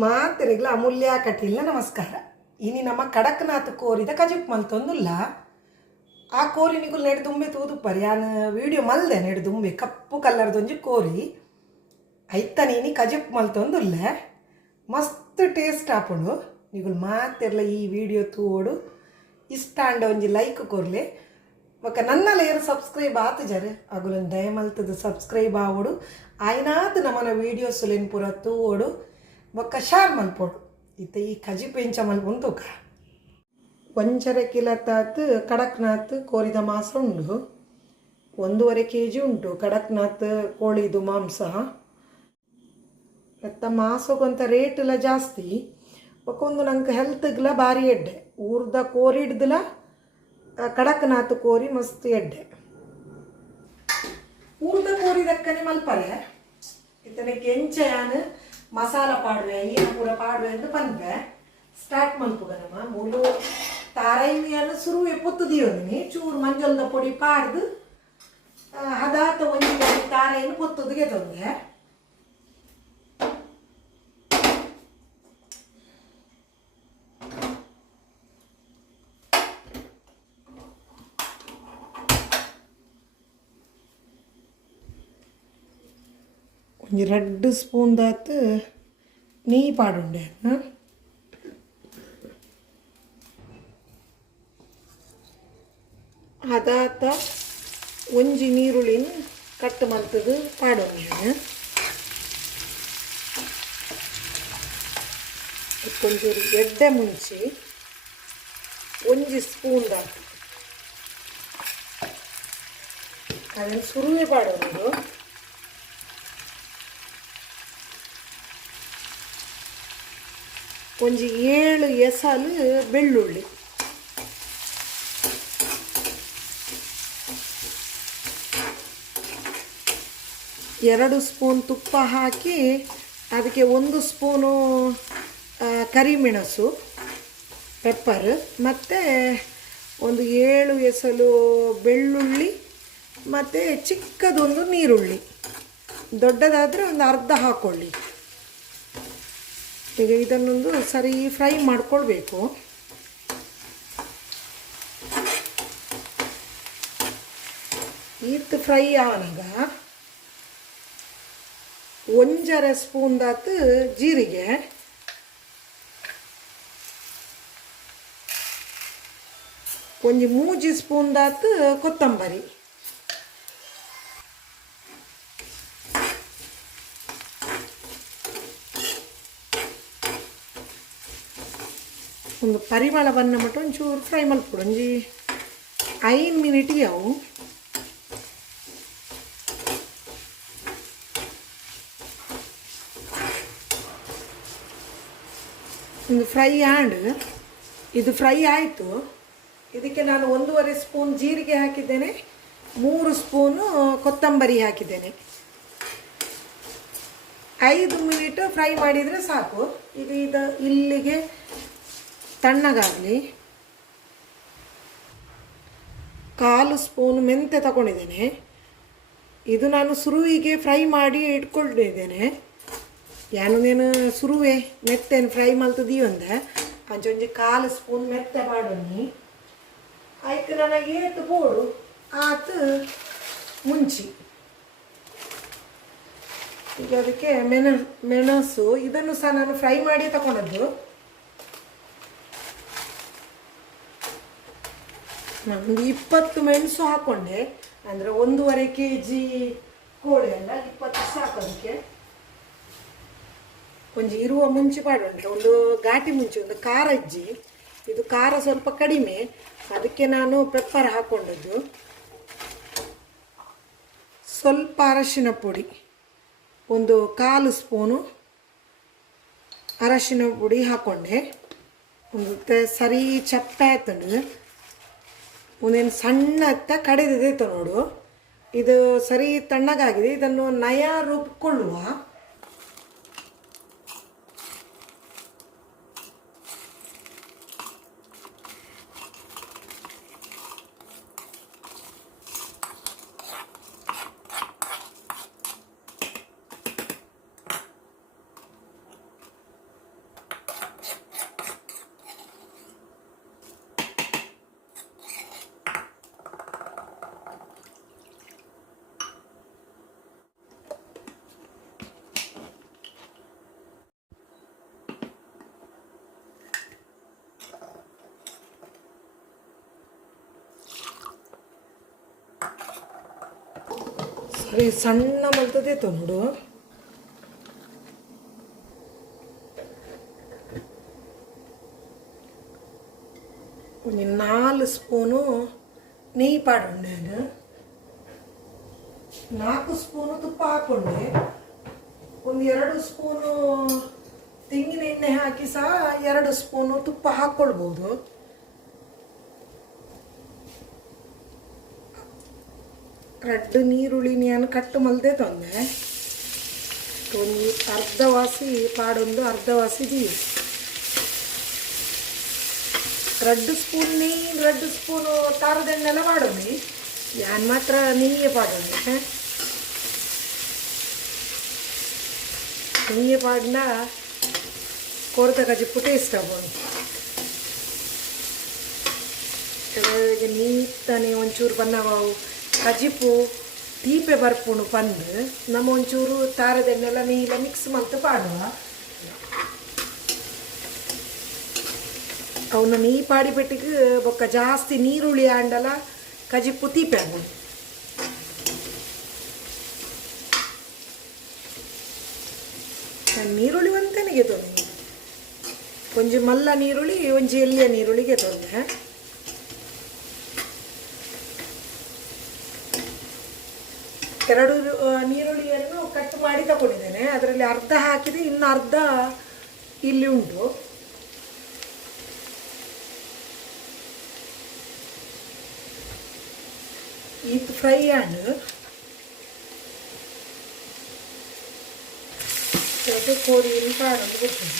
ಮಾತೆರೆಗ್ಲ ಅಮೂಲ್ಯ ಕಟೀಲ್ನ ನಮಸ್ಕಾರ. ಇನಿ ನಮ್ಮ ಕಡಕ್ನಾಥ್ ಕೋರಿದ ಕಜಿಪ್ ಮಲ್ತೊಂದುಲ್ಲ. ಆ ಕೋರಿ ನಿಗುಲು ನೆಡು ದುಂಬೆ ತೂದು ಪರಿ ಯಾನು ವೀಡಿಯೋ ಮಲ್ದೆ ನೆಡು ದುಂಬೆ ಕಪ್ಪು ಕಲ್ಲರ್ದೊಂಜಿ ಕೋರಿ ಐತ ನೀನಿ ಕಜಿಪ್ ಮಲ್ತೊಂದುಲ್ಲ. ಮಸ್ತ್ ಟೇಸ್ಟ್ ಆಪುಂಡು. ನಿಗುಲು ಮಾತೆರ್ಲ ಈ ವಿಡಿಯೋ ತೂಡು ಇಷ್ಟ ಅಂಡ ಒಂಜಿ ಲೈಕ್ ಕೊರ್ಲೆ ಬೊಕ್ಕ ನನ್ನಲ ಏರು ಸಬ್ಸ್ಕ್ರೈಬ್ ಆತು ಜರೆ ಅಗುಲೊಂದು ದಯಮಲ್ತದು ಸಬ್ಸ್ಕ್ರೈಬ್ ಆವೋಡು ಆಯ್ನಾತು ನಮ್ಮನ ವೀಡಿಯೋಸುಲೆನ್ ಪೂರ ತೂವೋಡು ಬೊಕ್ಕ ಶಾರ್ ಮಲ್ಪೋಡು ಇತ್ತ ಈ ಕಜಿ ಪೆಂಚ ಮಲ್ಪುಂಡು ತೂಕ. 1.5 ಕಿಲೋತಾತ್ ಕಡಕ್ನಾಥ್ ಕೋರಿದ ಮಾಂಸ ಉಂಡು. 1.5 kg ಉಂಟು ಕಡಕ್ನಾಥ್ ಕೋಳಿದು ಮಾಂಸ. ಮತ್ತು ಮಾಂಸಕ್ಕಂತ ರೇಟೆಲ್ಲ ಜಾಸ್ತಿ ಬೊಕ್ಕೊಂದು ನಂಗೆ ಹೆಲ್ತ್ಗೆಲ್ಲ ಭಾರಿ ಎಡ್ಡೆ. ಊರ್ದ ಕೋರಿ ಹಿಡ್ದಲ ಕಡಕ್ನಾಥ್ ಕೋರಿ ಮಸ್ತ್ ಎಡ್ಡೆ. ಊರ್ದ ಕೋರಿ ದಕ್ಕನೆ ಮಲ್ಪರೆ ಇತನಕ್ಕೆ ಎಂಚಯಾನು ಮಸಾಲ ಪಾಡುವೆ ಈನ ಪೂರ ಪಾಡುವೆ ಅಂತ ಬಂದ್ವೆ ಸ್ಟಾರ್ಟ್ ಮಲ್ಪುಗ ನಮ್ಮ ಮೂಲು ತಾರೈಮಿಯನ್ನು ಸುರುವೆ ಪೊತ್ತುದಿಯೋದಿನಿ ಚೂರು ಮಂಜಲ್ದ ಪೊಡಿ ಪಾಡ್ದು ಹದಾತ ಒಂಜಿ ತಾರೈನು ಪೊತ್ತುದಿಗೆ ತೊಂದೆ. ಒಂಜಿ 2 ಸ್ಪೂನ್ ದಾತ್ ನೆಯ್ಯಿ ಪಾಡುಂಡೆ. ಅದಾತ ಒಂಜಿ ನೀರುಳ್ಳಿನ ಕಟ್ ಮಲ್ತದು ಪಾಡೋಣ. ಕೊಂಚೂರು ಎಡ್ಡೆ ಮುಂಚಿ ಒಂಜಿ ಸ್ಪೂನ್ ದಾತ್ ಅದನ್ನು ಸುರುವೆ ಪಾಡೋದು. ಒಂಜಿ 7 ಎಸಲು ಬೆಳ್ಳುಳ್ಳಿ, 2 ಸ್ಪೂನ್ ತುಪ್ಪ ಹಾಕಿ ಅದಕ್ಕೆ 1 ಸ್ಪೂನು ಕರಿಮೆಣಸು ಪೆಪ್ಪರ್ ಮತ್ತು ಒಂದು 7 ಎಸಲು ಬೆಳ್ಳುಳ್ಳಿ ಮತ್ತು ಚಿಕ್ಕದೊಂದು ನೀರುಳ್ಳಿ, ದೊಡ್ಡದಾದರೆ ಒಂದು ಅರ್ಧ ಹಾಕ್ಕೊಳ್ಳಿ. ಈಗ ಇದನ್ನೊಂದು ಸರಿ ಫ್ರೈ ಮಾಡ್ಕೊಳ್ಬೇಕು. ಈತ್ ಫ್ರೈ ಆನಾಗ 1.5 ಸ್ಪೂನ್ ದಾತ್ ಜೀರಿಗೆ, ಒಂಜಿ 3 ಸ್ಪೂನ್ ದಾತ್ ಕೊತ್ತಂಬರಿ, ಒಂದು ಪರಿಮಳ ಬನ್ನ ಮಟ್ಟ ಒಂಚೂರು ಫ್ರೈ ಮಲ್ಪಡು. ಒಂಜಿ 5 ಮಿನಿಟಿಗೆ ಅವು ಒಂದು ಫ್ರೈ ಆಂಡ್ ಇದು ಫ್ರೈ ಆಯಿತು. ಇದಕ್ಕೆ ನಾನು 1.5 ಸ್ಪೂನ್ ಜೀರಿಗೆ ಹಾಕಿದ್ದೇನೆ, 3 ಸ್ಪೂನು ಕೊತ್ತಂಬರಿ ಹಾಕಿದ್ದೇನೆ. 5 ಮಿನಿಟ್ ಫ್ರೈ ಮಾಡಿದರೆ ಸಾಕು. ಇದು ಇಲ್ಲಿಗೆ ತಣ್ಣಗಾಗಲಿ. 1/4 ಸ್ಪೂನ್ ಮೆಂತೆ ತಗೊಂಡಿದ್ದೇನೆ. ಇದು ನಾನು ಸುರುವಿಗೆ ಫ್ರೈ ಮಾಡಿ ಇಟ್ಕೊಂಡಿದ್ದೇನೆ. ಯಾನೇನು ಸುರುವೆ ಮೆತ್ತೇನು ಫ್ರೈ ಮಲ್ತದೀವಿ ಅಂದೆ ಅಂಚೊಂಜಿ 1/4 ಸ್ಪೂನ್ ಮೆತ್ತೆ ಮಾಡೋನಿ ಆಯ್ತು. ನನಗೆ ಏತು ಬೋಡು ಆತು ಮುಂಚಿ. ಈಗ ಅದಕ್ಕೆ ಮೆಣಸು ಇದನ್ನು ಸಹ ನಾನು ಫ್ರೈ ಮಾಡಿ ತಗೊಂಡದ್ದು. ಒಂದು 20 ಮೆಣಸು ಹಾಕ್ಕೊಂಡೆ, ಅಂದರೆ 1.5 kg ಕೋಳಿ ಅಲ್ಲ, 20 ಸಾಕು. ಅದಕ್ಕೆ ಒಂಜಿ ಇರುವ ಮುಂಚೆ ಪಾಡುಂಟು, ಒಂದು ಘಾಟಿ ಮುಂಚೆ, ಒಂದು ಖಾರ ಅಜ್ಜಿ. ಇದು ಖಾರ ಸ್ವಲ್ಪ ಕಡಿಮೆ, ಅದಕ್ಕೆ ನಾನು ಪೆಪ್ಪರ್ ಹಾಕ್ಕೊಂಡದ್ದು. ಸ್ವಲ್ಪ ಅರಶಿನ ಪುಡಿ, ಒಂದು 1/4 ಸ್ಪೂನು ಅರಶಿನ ಪುಡಿ ಹಾಕ್ಕೊಂಡೆ. ಒಂದು ಸರಿ ಚಪ್ಪೆ ಆಯ್ತಂಡು ಒಂದೇನು ಸಣ್ಣ ಹತ್ತ ಕಡೆದಿದೆ ನೋಡು. ಇದು ಸರಿ ತಣ್ಣಗಾಗಿದೆ. ಇದನ್ನು ನಯ ರುಬ್ಕೊಳ್ಳುವ. ಸರಿ ಸಣ್ಣ ಮಲ್ತದೆ ನೋಡು. ಒಂದು 4 ಸ್ಪೂನು ನೆಯ್ಯಿ ಪಾಡುಂಡೆ, 4 ಸ್ಪೂನು ತುಪ್ಪ ಹಾಕೊಂಡೆ, ಒಂದು 2 ಸ್ಪೂನು ತೆಂಗಿನ ಎಣ್ಣೆ ಹಾಕಿ ಸಹ 2 ಸ್ಪೂನು ತುಪ್ಪ ಹಾಕ್ಕೊಳ್ಬೋದು. ರೆಡ್ ನೀರುಳ್ಳಿ ನಾನು ಕಟ್ಟು ಮಲ್ದೆ ತಂದೆ, ಒಂದು ಅರ್ಧ ವಾಸಿ ಪಾಡೊಂದು ಅರ್ಧ ವಾಸಿ ದಿ 2 ಸ್ಪೂನು ತಾರದೆಣ್ಣೆಲ್ಲ ಮಾಡೋದು. ನಾನು ಮಾತ್ರ ನೆಯ್ಯೇ ಪಾಡೋದು. ನೆಯ್ಯೇ ಪಾಡಿನ ಕೊರತ ಕಜಿಪ್ಪು ಟೇಸ್ಟ್ ಆಗ್ಬೋದು. ಕೆಳಗೆ ನೀತಾನೆ ಒಂಚೂರು ಬನ್ನವಾವು ಕಜಿಪ್ಪು ತೀಪೆ ಬರ್ಪುಣು ಬಂದು ನಮ್ಮ ಒಂಚೂರು ತಾರದೆಣ್ಣೆಲ್ಲ ನೀಲ ಮಿಕ್ಸ್ ಮಲ್ತು ಪಾಡುವ. ಅವನ್ನ ನೀ ಪಾಡಿ ಬಿಟ್ಟಿಗೆ ಬೊಕ್ಕ ಜಾಸ್ತಿ ನೀರುಳ್ಳಿ ಆಂಡಲ ಕಜಿಪ್ಪು ತೀಪೆ ಆಗ್ಬೋದು. ನೀರುಳ್ಳಿ ಒಂತನಿಗೆ ತೊಂದೆ, ಒಂಜಿ ಮಲ್ಲ ನೀರುಳ್ಳಿ ಒಂಜಿ ಎಲ್ಲಿಯ ನೀರುಳ್ಳಿಗೆ ತೊಂದೆ. ಎರಡು ನೀರುಳ್ಳಿಯನ್ನು ಕಟ್ ಮಾಡಿ ತಗೊಂಡಿದ್ದೇನೆ. ಅದರಲ್ಲಿ ಅರ್ಧ ಹಾಕಿದೆ, ಇನ್ನು ಅರ್ಧ ಇಲ್ಲಿ ಉಂಟು. ಇದು ಫ್ರೈ ಆಂಡ್ ಕೋರಿಯನ್ನು ಕಾಡಲು ಕೊಡ್ತೀನಿ.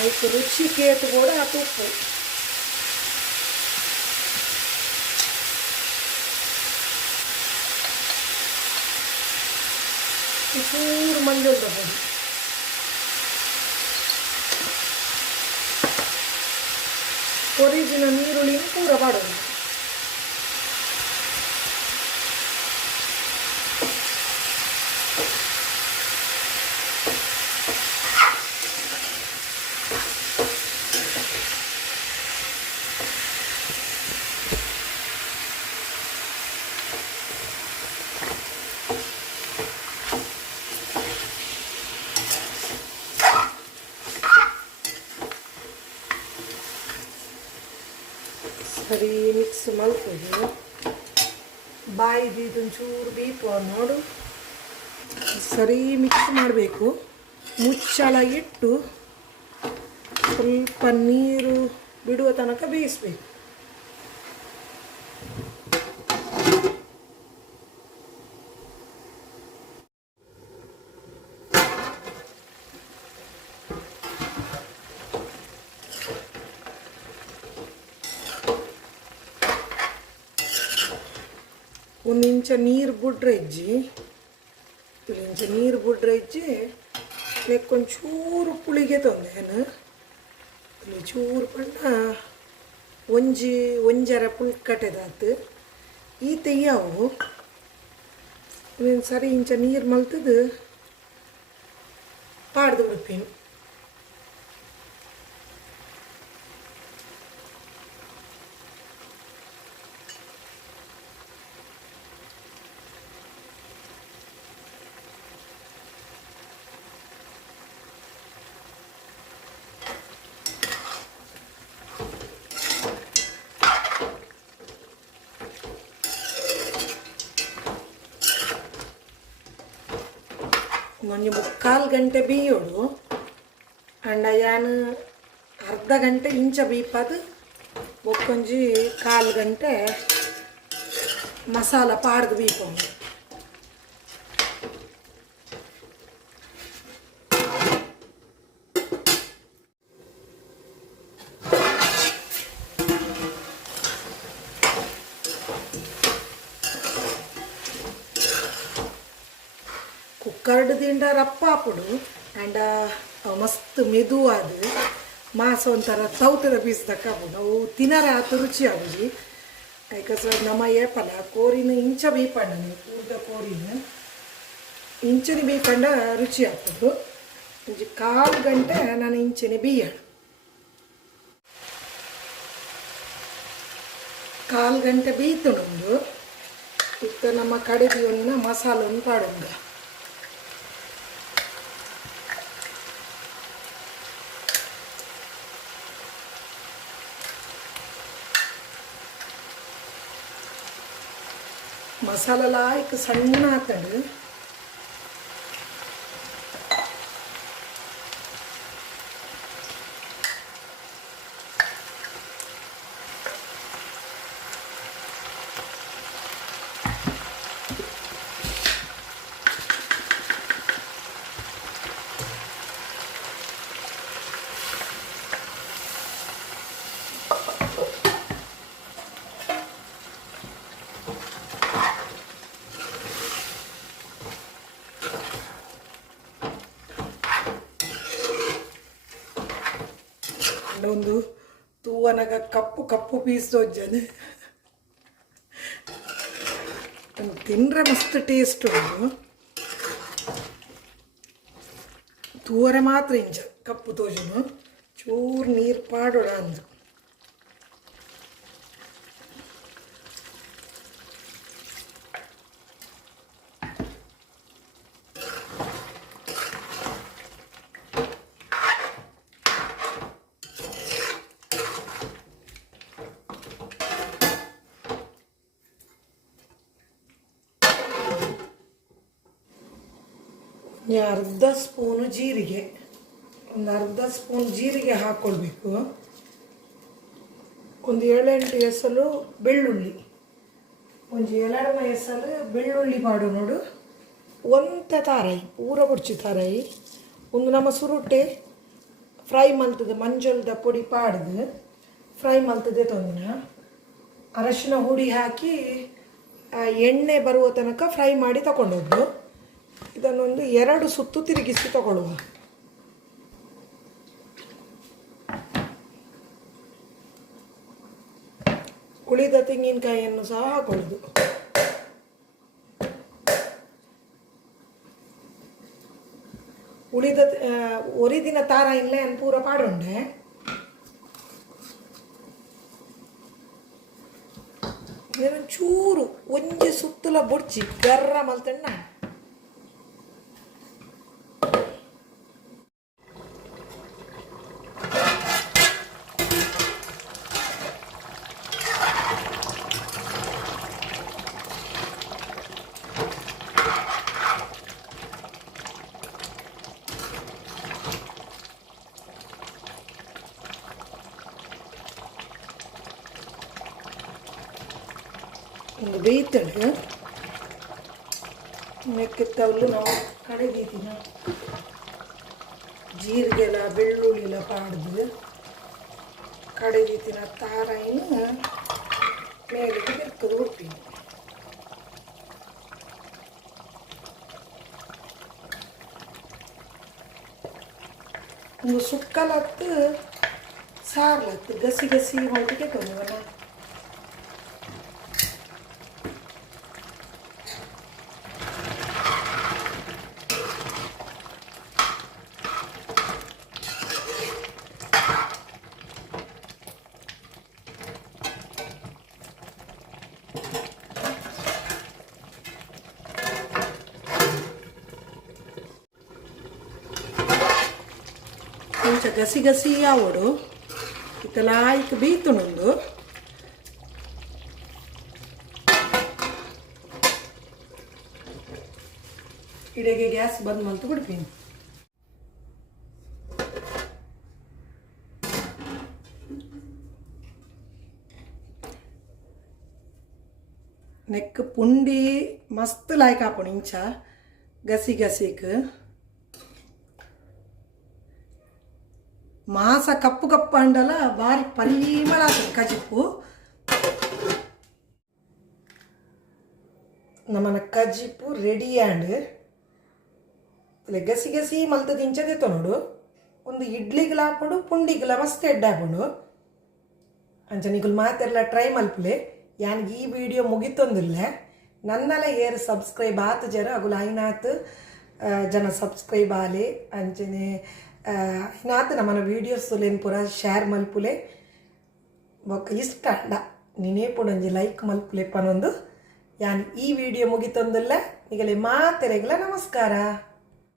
ಅದಕ್ಕೆ ರುಚಿಗೆ ಕೂಡ ಉಪ್ಪು, ಚೂರು ಮಂಜೂರು ತಗೊಂಡು ಒರಿಜಿನಲ್ ನೀರುಳ್ಳಿನ ಪೂರ ಮಾಡೋದು. ಸರಿ ಮಿಕ್ಸ್ ಮಲ್ಕೋದು. ಬಾಯಿದು ಇದೊಂಚೂರು ಬೀಪು ನೋಡು. ಸರಿ ಮಿಕ್ಸ್ ಮಾಡಬೇಕು. ಮುಚ್ಚಳ ಇಟ್ಟು ಸ್ವಲ್ಪ ನೀರು ಬಿಡುವ ತನಕ ಬೇಯಿಸ್ಬೇಕು. ಒಂದು ಇಂಚ ನೀರು ಬಿಡ್ರೆ ಲೆಕ್ಕೊಂಚೂರು ಪುಳಿಗೆ ತೊಂದೇನು ಇಲ್ಲಿ ಚೂರು ಪಣ್ಣ ಒಂಜರ ಪುಲ್ಕಟೆದಾತು ಈ ತೆಯ್ಯವು ಸರಿ ಇಂಚ ನೀರು ಮಲ್ತದು ಪಾಡ್ದು ಬಿಡ್ತೀನಿ. ಒಂದು 3/4 ಗಂಟೆ ಬೇಯೋಡು ಅಂಡ ಯಾನು ಅರ್ಧ ಗಂಟೆ ಇಂಚ ಬೀಪದು ಒಕ್ಕೊಂಜಿ 1/4 ಗಂಟೆ ಮಸಾಲ ಪಾಡ್ದು ಬೀಪೊಂಡು. ಕುಕ್ಕರ್ಡ್ ದಿಂಡ ರಪ್ಪ ಹಾಪುಡು ಆ್ಯಂಡ್ ಮಸ್ತ್ ಮೆದುವಾದ ಮಾಸ ಒಂಥರ ತೌತದ ಪೀಸ್ ತಕ್ಕಾಬೋದು. ಅವು ತಿನ್ನರ ಆತು ರುಚಿ ಆಗುಜಿ. ಯಾಕೆ ಸರ್ ನಮ್ಮ ಏಪಲ್ಲ ಕೋರಿನ ಇಂಚ ಬೇಯ್ಪಂಡ ನೀವು ಕೂರ್ದ ಕೋರಿನ ಇಂಚನೆ ಬೇಯ್ಪಂಡ ರುಚಿ ಆಗ್ತದೆ. ಒಂಜಿ 1/4 ಗಂಟೆ ನಾನು ಇಂಚನೆ ಬೇಯ್ಯಣ. 1/4 ಗಂಟೆ ಬೇಯ್ತುಂಡು. ಇತ್ತ ನಮ್ಮ ಕಡೆದಿ ಒಂದಿನ ಮಸಾಲ ಒಂದು ಪಾಡುಂಗ. ಮಸಾಲ ಲಾಯ್ಕ್ ಸಣ್ಣ ಹಾಕೊಂಡು ಒಂದು ತೂವನಗ ಕಪ್ಪು ಕಪ್ಪು ಪೀಸ್ ತೋಜನೆ ತಿಂದ್ರೆ ಮಸ್ತ್ ಟೇಸ್ಟ್ ಉಂಟು. ತೂವರೆ ಮಾತ್ರ ಇಂಚ ಕಪ್ಪು ತೋಜನು ಚೂರು ನೀರು ಪಾಡೋಣ ಅಂದು. ಅರ್ಧ ಸ್ಪೂನು ಜೀರಿಗೆ, ಒಂದು ಅರ್ಧ ಸ್ಪೂನ್ ಜೀರಿಗೆ ಹಾಕ್ಕೊಳ್ಬೇಕು. ಒಂದು 7-8 ಎಸಲು ಬೆಳ್ಳುಳ್ಳಿ, ಒಂದು 2 ಎಸಲು ಬೆಳ್ಳುಳ್ಳಿ ಮಾಡು ನೋಡು. ಒಂತ ತಾರಾಯಿ ಪೂರ ಬುಡ್ಚಿ ತಾರಾಯಿ ಒಂದು ನಮ್ಮ ಸುರುಟೆ ಫ್ರೈ ಮಲ್ತದೆ ಮಂಜಲ್ದ ಪೊಡಿ ಪಾಡ್ದು ಫ್ರೈ ಮಲ್ತದೆ ತೊಂದಿನ ಅರಶಿನ ಹುಡಿ ಹಾಕಿ ಎಣ್ಣೆ ಬರುವ ತನಕ ಫ್ರೈ ಮಾಡಿ ತಗೊಂಡದ್ದು. ಇದನ್ನೊಂದು 2 ಸುತ್ತು ತಿರುಗಿಸಿ ತಗೊಳ್ಳುವ. ಉಳಿದ ತೆಂಗಿನಕಾಯಿಯನ್ನು ಸಹ ಹಾಕೊಳ್ಳೋದು. ಉಳಿದ ಒರಿದಿನ ತಾರ ಇಲ್ಲೇ ಪೂರ ಪಾಡುಂಡೆ. ಚೂರು ಒಂಜಿ ಸುತ್ತಲ ಬೊಡ್ಚಿ ಗರ್ರ ಮಲ್ತಣ್ಣ ಒಂದು ಬೇಯ್ತಳು ಮೆಕ್ಕೆತ್ತವಳು ನಾವು ಕಡೆದೀತಿನ ಜೀರಿಗೆಲ್ಲ ಬೆಳ್ಳುಳ್ಳಿಲ ಪಾಡ್ದು ಕಡೆದೀತಿನ ತಾರಾಯಿನ ಮೇಲೆ ಬೆಕ್ಕದು ಬಿಡ್ತೀನಿ. ಒಂದು ಸುಕ್ಕಲತ್ತು ಸಾರ್ಲತ್ತು ಗಸಿ ಗಸಿ ಮಲ್ಟಿಗೆ ತೊಂದವಲ್ಲ. కొంచెం గసి గసి ఆవడు ఇతలాయికి బీతునుందు. ಇಡೆಗೆ ಗ್ಯಾಸ್ ಬಂದ್ ಮಲ್ತು ಬಿಡ್ತೀನಿ. ನೆಕ್ ಪುಂಡಿ ಮಸ್ತ್ ಲಾಯ್ಕ್ ಹಾಪುಣು ಇಂಚ ಗಸಿ ಗಸಿಕ್ ಮಾಸ ಕಪ್ಪು ಕಪ್ಪು ಅಂಡಲ ಬಾರಿ ಪರಿಮಳ ಆಗ್ತದೆ ಕಜಿಪ್ಪು. ನಮ್ಮನ ಕಜಿಪ್ಪು ರೆಡಿ ಆ್ಯಂಡ್ ಗಸಿ ಗಸಿ ಮಲ್ತದ ಇಂಚದಿತ್ತು ನೋಡು. ಒಂದು ಇಡ್ಲಿಗ್ಲ ಹಾಕೊಂಡು ಪುಂಡಿಗ್ಲ ಮಸ್ತ್ ಎಡ್ಡೆ ಹಾಕೊಂಡು ಅಂಚ ನಿಗುಲ್ ಮಾತೆಲ್ಲ ಟ್ರೈ ಮಲ್ಪಲೆ ಯಾನಿಗೆ ಈ ವಿಡಿಯೋ ಮುಗಿತೊಂದಿಲ್ಲ ನನ್ನಲ ಏರು ಸಬ್ಸ್ಕ್ರೈಬ್ ಆತು ಜರ ಅಗುಲು ಐನಾತ್ ಜನ ಸಬ್ಸ್ಕ್ರೈಬ್ ಆಲೆ ಅಂಚನೆ ಐನಾತ್ ನಮ್ಮನ ವೀಡಿಯೋಸ್ ತುಲೇನು ಪೂರ ಶೇರ್ ಮಲ್ಪುಲೆ ಬೊಕ್ಕ ಇಷ್ಟ ಅಂಡ ನೀನೇ ಪುಡೊಂಜಿ ಲೈಕ್ ಮಲ್ಪುಲೆ ಪನೊಂದು ಯಾನ್ ಈ ವಿಡಿಯೋ ಮುಗಿತೊಂದುಲ್ಲ ಈಗಲೇ ಮಾತೆರೆಗ್ಲ ನಮಸ್ಕಾರ.